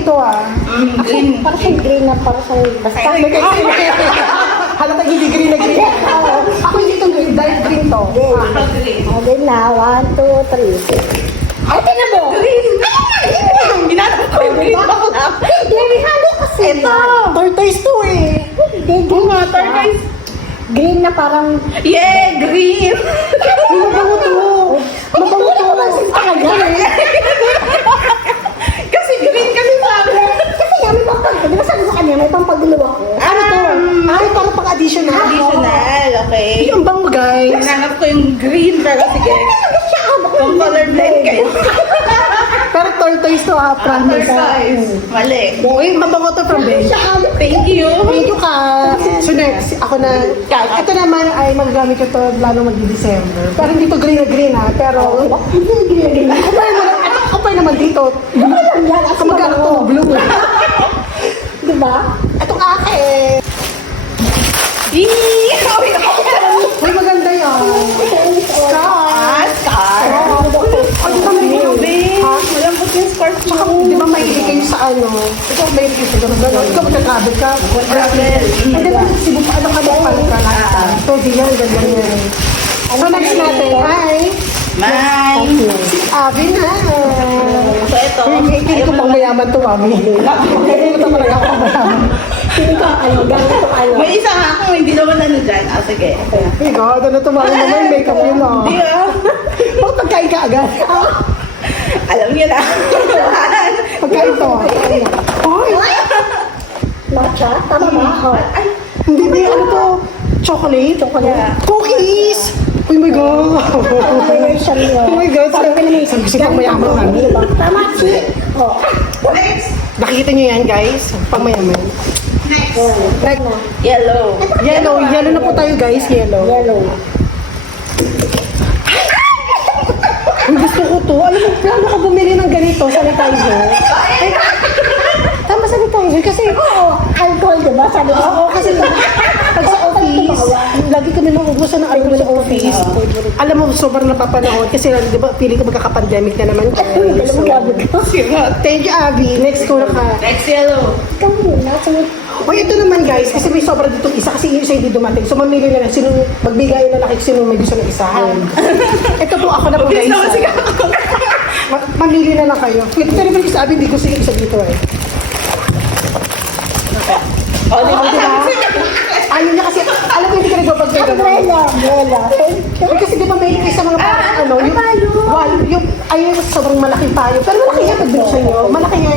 ito ah. Green. Para sa green na para sa basta. Halata hindi green na green. Ako hindi itong green, dahil green to. Green. Okay na, 1, 2, 3. Ay, tinan mo! Green. Hinanap ko yung green bakla. Hindi, may halo kasi. Ito. Tortoise to eh. Hindi, green Mga siya. turquoise. Green na parang... Yeah, green. Ay, mabango to. Mabango to. Talaga. Kasi green kasi sabi. Kasi nga, may pampag... Di ba sabi sa kanya, may pampagluwa ko. Ano to? Ay, parang pang-additional. Additional, okay. Ay, ang bango guys. Hinanap ko yung green pero sige. Kung color blend kayo. Pero tortoise to ah, promise. Turquoise. Mali. Uy, mabango to from Ben. Thank you. Thank you ka. So next, ako na. Ito naman ay magagamit ko to lalo mag-December. Pero hindi to green na green ha. Pero, kapay naman dito. Kamagano to, blue. Di ba? Itong akin. Uy, maganda yan. Scar. Ay, di ba may Ha? Malambot yung scarf Tsaka, di ba may kayo sa ano? Ikaw may kayo sa gano'n. Ikaw magka-travel ka. Travel. Hindi ba Cebu pa? Ano ka ba pala ka last time? Pwede yan, ganyan yan. So next natin ay Mine. si Abby na. So ito. Hindi ko pang mayaman to, Mami. Hindi ko talaga ako mayaman. Sino ka, ano, ganito ano. May isa nga ako, hindi naman ano dyan. Ah, sige. Hey God, ano to, Mami? Naman makeup yun ah. Hindi ah. Bakit pagkain ka agad? Alam niyo na. Pagkain to. Ay, Matcha? Tama ba? Oh. hindi ba ano to? Chocolate? Chocolate. Cookies! Oh my God! Combination yun. Oh my God! Sabi ko pang mayaman kami. Tama, si. Oh. Next. Nakikita niyo yan, guys? Pang mayaman. Next. Like, Yellow. yellow. Yellow na po tayo, guys. Yellow. Yellow. Ang gusto ko to. Alam mo, plano ko bumili ng ganito, sanitizer. Ay, tama sanitizer kasi, Oo, alcohol, di ba? Sabi ko. oo, kasi pag sa office, lagi kami nauubusan ng alcohol sa office. Alam mo, sobrang napapanahon kasi, di ba, pili ko magkaka-pandemic na naman. Alam mo, gabi ko. Thank you, Abby. Next ko na ka. Next yellow. Ikaw muna. Sunod. O ito naman guys, kasi may sobra dito isa kasi yung isa hindi dumating. So mamili na lang, sino magbigay na lang sino may gusto ng isahin. Ito po ako na po guys. Mamili na lang kayo. Ito na naman yung sabi, hindi gusto yung isa dito eh. Oh, di ba? Ayaw niya kasi, alam mo hindi ka nagpapagkaya. Umbrella. Umbrella. Thank you. Kasi di ba may isa mga parang ano, yung, payo. wall, yung, ayun, sobrang malaking payo. Pero malaki yan pag binuksan nyo. Malaki nga